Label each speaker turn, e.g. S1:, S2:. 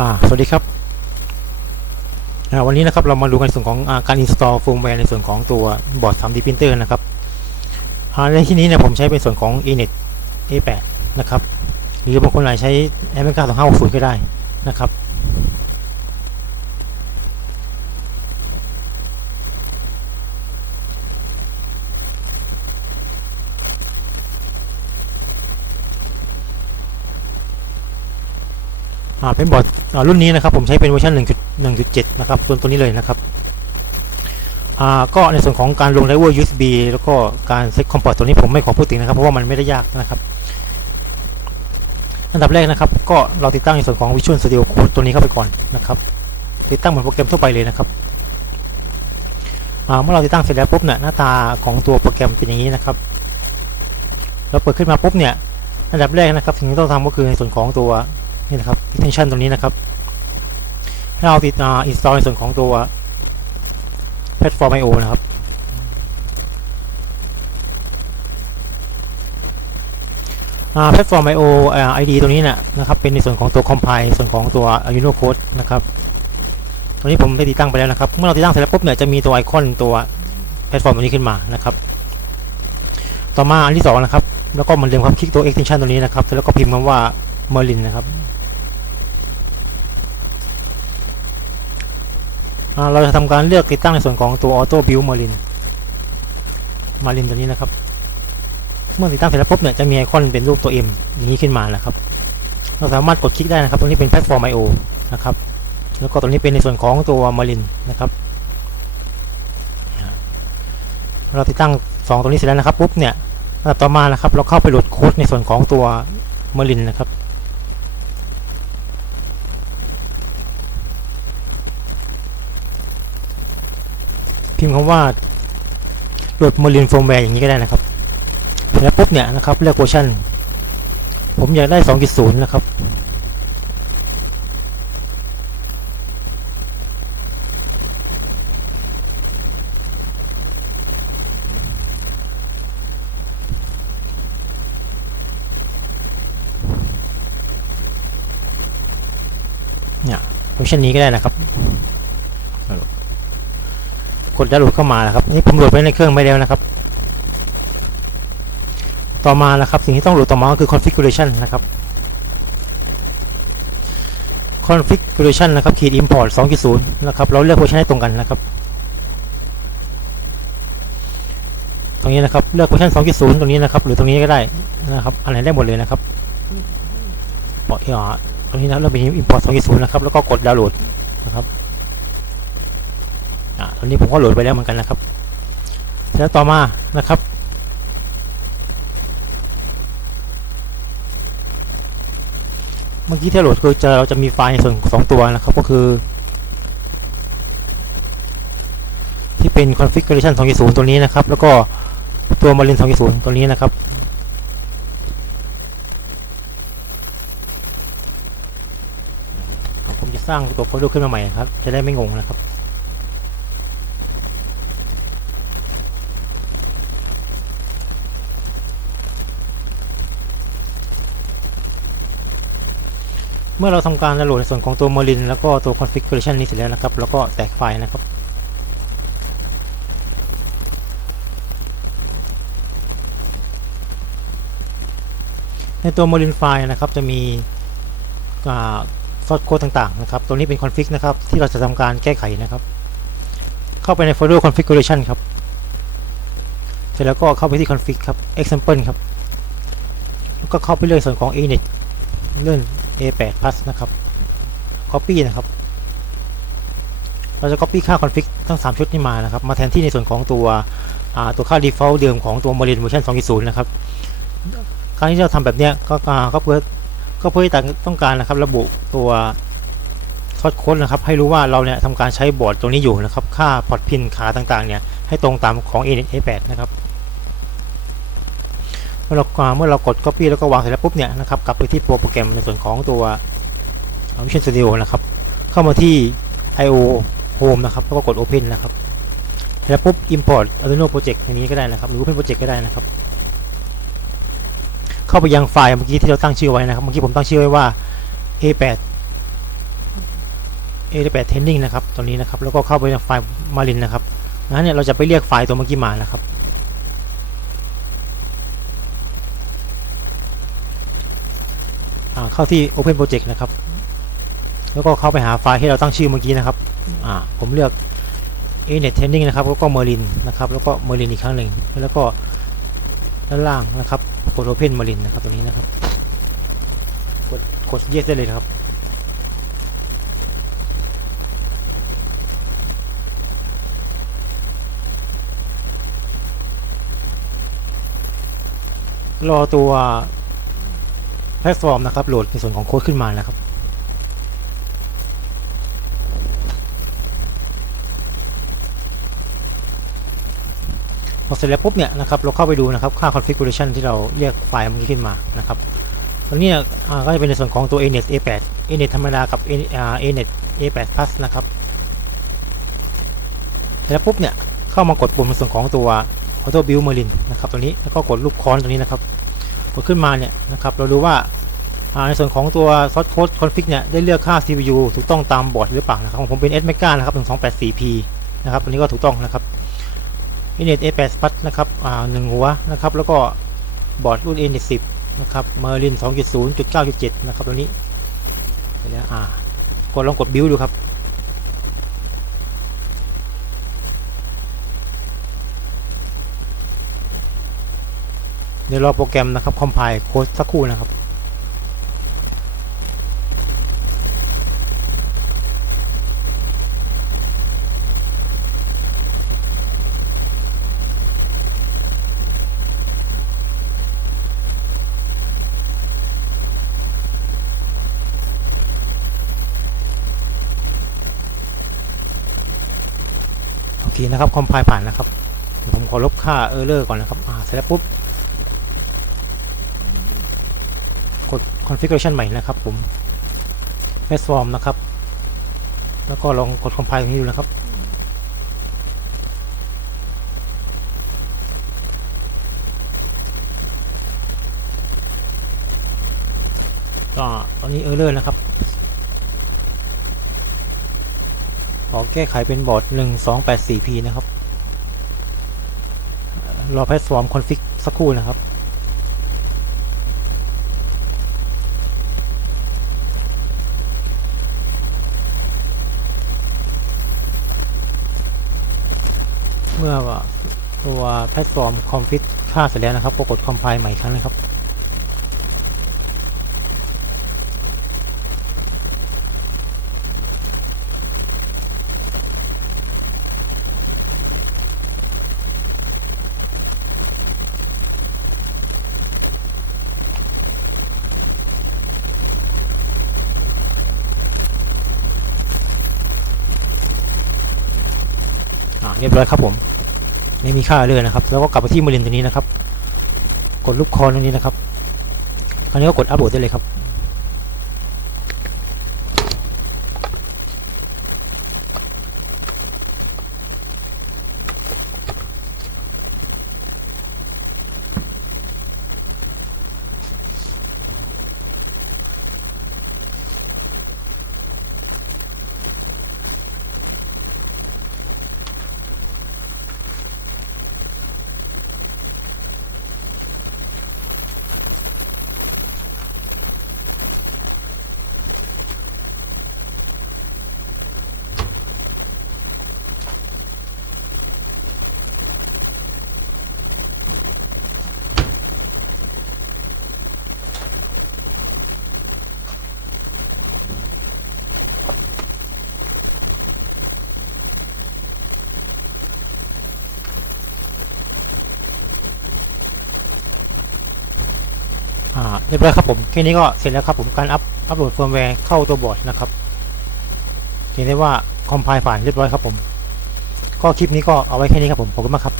S1: อ่าสวัสดีครับวันนี้นะครับเรามาดูกันในส่วนของอการ install firmware ในส่วนของตัวบอร์ด 3D printer นะครับในที่นี้เนี่ยผมใช้เป็นส่วนของ Enet A8 นะครับ หรือบางคนหลายใช้ m 9 2 5 6 0ก็ได้นะครับ เป็นบอร์ดรุ่นนี้นะครับผมใช้เป็นเวอร์ชัน1.1.7 นะครับส่วนตัวนี้เลยนะครับอ่าก็ในส่วนของการลงไดเวอร์ USB แล้วก็การเซ็ตคอมพอร์ตตัวนี้ผมไม่ขอพูดถึงนะครับเพราะว่ามันไม่ได้ยากนะครับอันดับแรกนะครับ ก็เราติดตั้งในส่วนของ Visual Studio Code ตัวนี้เข้าไปก่อนนะครับ ติดตั้งเหมือนโปรแกรมทั่วไปเลยนะครับอ่าเมื่อเราติดตั้งเสร็จแล้วปุ๊บเนี่ยหน้าตาของตัวโปรแกรมเป็นอย่างนี้นะครับเราเปิดขึ้นมาปุ๊บเนี่ยอันดับแรกนะครับสิ่งที่ต้องทำก็คือในส่วนของตัวนี่นะครับ extension ตรงนี้นะครับ ให้เราติดอ่า install ในส่วนของตัว platform IO นะครับอ่า platform IO ID ตรงนี้นะนะครับ เป็นในส่วนของตัว compile ส่วนของตัว Arduino code นะครับตรงนี้ผมได้ติดตั้งไปแล้วนะครับ เมื่อเราติดตั้งเสร็จแล้วปุ๊บเนี่ยจะมีตัวไอคอนตัว platform ตัวนี้ขึ้นมานะครับ ต่อมาอันที่สองนะครับ แล้วก็เหมือนเดิมครับคลิกตัว extension ตัวนี้นะครับแล้วก็พิมพ์คำว่า Merlin นะครับอ่า เราจะทำการเลือกติดตั้งในส่วนของตัว Auto Build Merlin Merlin ตัวนี้นะครับ เมื่อติดตั้งเสร็จแล้วปุ๊บเนี่ยจะมีไอคอนเป็นรูปตัว M อย่างนี้ขึ้นมานะครับ เราสามารถกดคลิกได้นะครับ ตรงนี้เป็น Platform IO นะครับ แล้วก็ตรงนี้เป็นในส่วนของตัว Merlin นะครับ เราติดตั้งสองตรงนี้เสร็จแล้วนะครับปุ๊บเนี่ยลำดับต่อมานะครับ เราเข้าไปโหลดโค้ดในส่วนของตัว Merlin นะครับ พิมพ์คำว่าโหลด Merlin firmware อย่างนี้ก็ได้นะครับแล้วปุ๊บเนี่ยนะครับเลือกเวอร์ชันผมอยากได้ 2.0 นะครับ เนี่ยเวอร์ชันนี้ก็ได้นะครับ กดดาวน์โหลดเข้ามานะครับ นี่ผมโหลดไว้ในเครื่องไม่แล้วนะครับ ต่อมานะครับ สิ่งที่ต้องโหลดต่อมาก็คือ configuration นะครับ configuration นะครับขีด import 2.0 นะครับ เราเลือกเวอร์ชันให้ตรงกันนะครับ ตรงนี้นะครับ เลือกเวอร์ชัน2.0 ตรงนี้นะครับ หรือตรงนี้ก็ได้นะครับอันไหนได้หมดเลยนะครับปล่ออตรงนี้นะเลือกเป็น import 2.0 นะครับ แล้วก็กดดาวน์โหลดนะครับ อ่าตอนนี้ผมก็โหลดไปแล้วเหมือนกันนะครับ แล้วต่อมานะครับ เมื่อกี้ที่โหลดคือจะเราจะมีไฟล์ในส่วนสองตัวนะครับก็คือ ที่เป็น configuration 2.0 ตัวนี้นะครับ แล้วก็ตัว Marine 2.0 ตัวนี้นะครับผมจะสร้างตัวโฟลเดอร์ขึ้นมาใหม่ครับ จะได้ไม่งงนะครับ เมื่อเราทำการดาวน์โหลดในส่วนของตัว Merlin แล้วก็ตัว configuration นี้เสร็จแล้วนะครับ แล้วก็แตกไฟล์นะครับ ในตัว Merlin ไฟล์นะครับจะมีซอสโค้ดต่างๆนะครับ ตัวนี้เป็น config นะครับที่เราจะทำการแก้ไขนะครับ เข้าไปในโฟลเดอร์ configuration ครับ เสร็จแล้วก็เข้าไปที่ config ครับ example ครับ แล้วก็เข้าไปเลือกส่วนของ init เลื่อน A8 plus นะครับ copy นะครับ เราจะ copy ค่า config ทั้ง 3 ชุดนี้มานะครับ มาแทนที่ในส่วนของตัวตัวค่า default เดิมของตัว Marine version 2.0 นะครับ การที่เราทำแบบนี้ก็ก็เพื่อก็เพื่อต้องการนะครับ ระบุตัวซอสโค้ดนะครับ ให้รู้ว่าเราเนี่ยทำการใช้บอร์ดตรงนี้อยู่นะครับ ค่าพอร์ตพินขาต่างๆเนี่ยให้ตรงตามของ A8 นะครับ เมื่อเราเมื่อเรากด copy แล้วก็วางเสร็จแล้วปุ๊บเนี่ยนะครับกลับไปที่โปรแกรมในส่วนของตัว Vision Studio นะครับ เข้ามาที่ IO Home นะครับแล้วก็กด Open นะครับแล้วปุ๊บ Import Arduino Project อย่างนี้ก็ได้นะครับ หรือ Open Project ก็ได้นะครับ เข้าไปยังไฟล์เมื่อกี้ที่เราตั้งชื่อไว้นะครับเมื่อกี้ผมตั้งชื่อไว้ว่า A8 A8 Training นะครับตัวนี้นะครับแล้วก็เข้าไปในไฟล์ Marin นะครับนั้นเนี่ยเราจะไปเรียกไฟล์ตัวเมื่อกี้มานะครับ อ่า เข้าที่ Open Project นะครับ แล้วก็เข้าไปหาไฟล์ที่เราตั้งชื่อเมื่อกี้นะครับ อ่า ผมเลือก Anet Training นะครับ แล้วก็ Merlin นะครับ แล้วก็ Merlin อีกครั้งหนึ่ง แล้วก็ด้านล่างนะครับ กด Open Merlin นะครับตัวนี้นะครับ กด กด Yes ได้เลยครับรอตัว พลตฟอร์มนะครับโหลดในส่วนของโค้ดขึ้นมานะครับพอเสร็จแล้วปุ๊บเนี่ยนะครับเราเข้าไปดูนะครับค่า configuration ที่เราเรียกไฟล์เมื่อกี้ขึ้นมานะครับตอนนี้ก็จะเป็นในส่วนของตัว anet a8 anet ธรรมดากับ anet a8 plus นะครับเสร็จแล้วปุ๊บเนี่ยเข้ามากดปุ่มในส่วนของตัว auto build marine นะครับตัวนี้แล้วก็กดรูปค้อนตัวนี้นะครับกดขึ้นมาเนี่ยนะครับเราดูว่า ในส่วนของตัว source code config เนี่ยได้เลือกค่า CPU ถูกต้องตามบอร์ดหรือเปล่านะครับของผมเป็น S Mega นะครับ 1284P นะครับตัวนี้ก็ถูกต้องนะครับ Inet A8 Plus นะครับอ่าหนึ่งหัวนะครับ แล้วก็บอร์ดรุ่น Inet 10 นะครับ Merlin 2.0.9.7 นะครับตัวนี้เดี๋ยวอ่ากดลองกด build ดูครับเดี๋ยวรอโปรแกรมนะครับ compile โค้ดสักครู่นะครับ โอเคนะครับ compile ผ่านนะครับผมขอลบค่า error ก่อนนะครับเสร็จแล้วปุ๊บกด configuration ใหม่นะครับผม platform นะครับ แล้วก็ลองกด compile ตรงนี้ดูนะครับ ก็ตอนนี้ error นะครับ ข อแก้ไขเป็นบอร์ด 1284p นะครับเอ่อรอ platform config สักครู่นะครับเมื่อตัวแพลตฟอร์ม config ค่าเสร็จแล้วนะครับก็กด compile ใหม่อีกครั้งนะครับ เรียบร้อยครับผม ไม่มีค่าเลยนะครับ แล้วก็กลับไปที่มรินตัวนี้นะครับ กดลูกคอตรงนี้นะครับ คราวนี้ก็กดอัปโหลดได้เลยครับ รียบร้อยครับผมแค่นี้ก็เสร็จแล้วครับผมการอัพอัพโหลดเฟิร์มแวร์เข้าตัวบอร์ดนะครับเห็นได้ว่าคอมไพล์ผ่านเรียบร้อยครับผม ก็คลิปนี้ก็เอาไว้แค่นี้ครับผมขอบคุณมากครับ